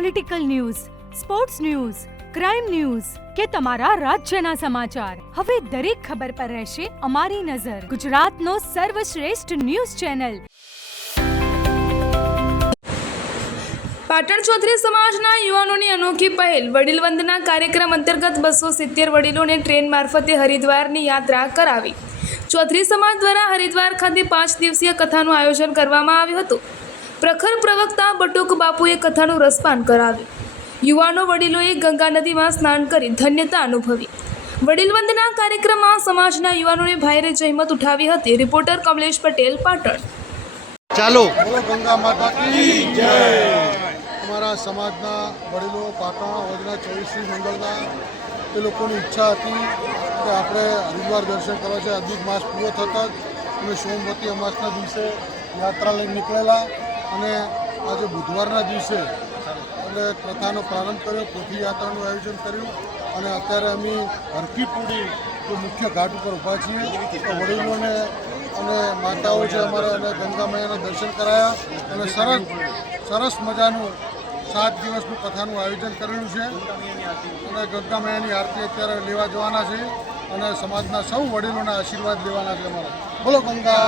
Political news, sports news, crime news કે તમારા રાજ્યના સમાચાર, હવે દરેક ખબર પર રહેશે અમારી નજર. ગુજરાતનો સર્વશ્રેષ્ઠ ન્યૂઝ ચેનલ. પાટણ ચૌધરી સમાજના યુવાનોની અનોખી પહેલ વડીલ વંદના કાર્યક્રમ અંતર્ગત 270 વડીલોને ટ્રેન મારફતે હરિદ્વારની યાત્રા કરાવી. ચૌધરી સમાજ દ્વારા હરિદ્વાર ખાતે 5 દિવસીય કથાનું આયોજન કરવામાં આવ્યું હતું. પ્રખર પ્રવક્તા બટુક બાપુએ કથાનું રસપાન કરાવ્યું. યુવાનો વડીલોએ ગંગા નદીમાં સ્નાન કરી ધન્યતા અનુભવી. વડીલ વંદના કાર્યક્રમમાં સમાજના યુવાનોએ ભારે જહેમત ઉઠાવી હતી. રિપોર્ટર કમલેશ પટેલ, પાટણ. ચાલો બોલો ગંગા માતા કી જય. અમારા સમાજના વડીલો પાટણ વડના 24 મંડળના એ લોકોની ઈચ્છા હતી કે આપણે હરિદ્વાર દર્શન કરવા છે. અધિક માસ પૂરો થતાં જ અમે સોમવતી અમાસના દિવસે યાત્રા લઈને નીકળેલા અને આજે બુધવારના દિવસે એટલે કથાનો પ્રારંભ કર્યો, પોથી યાત્રાનું આયોજન કર્યું અને અત્યારે અમે હરકીપુડી જે મુખ્ય ઘાટ ઉપર ઊભા છીએ. તો વડીલોને અને માતાઓ છે અમારા અને ગંગા મૈયાના દર્શન કરાયા અને સરસ મજાનું 7 દિવસનું કથાનું આયોજન કરેલું છે અને ગંગા મૈયાની આરતી અત્યારે લેવા જવાના છે અને સમાજના સૌ વડીલોના આશીર્વાદ લેવાના છે અમારા. બોલો ગંગા.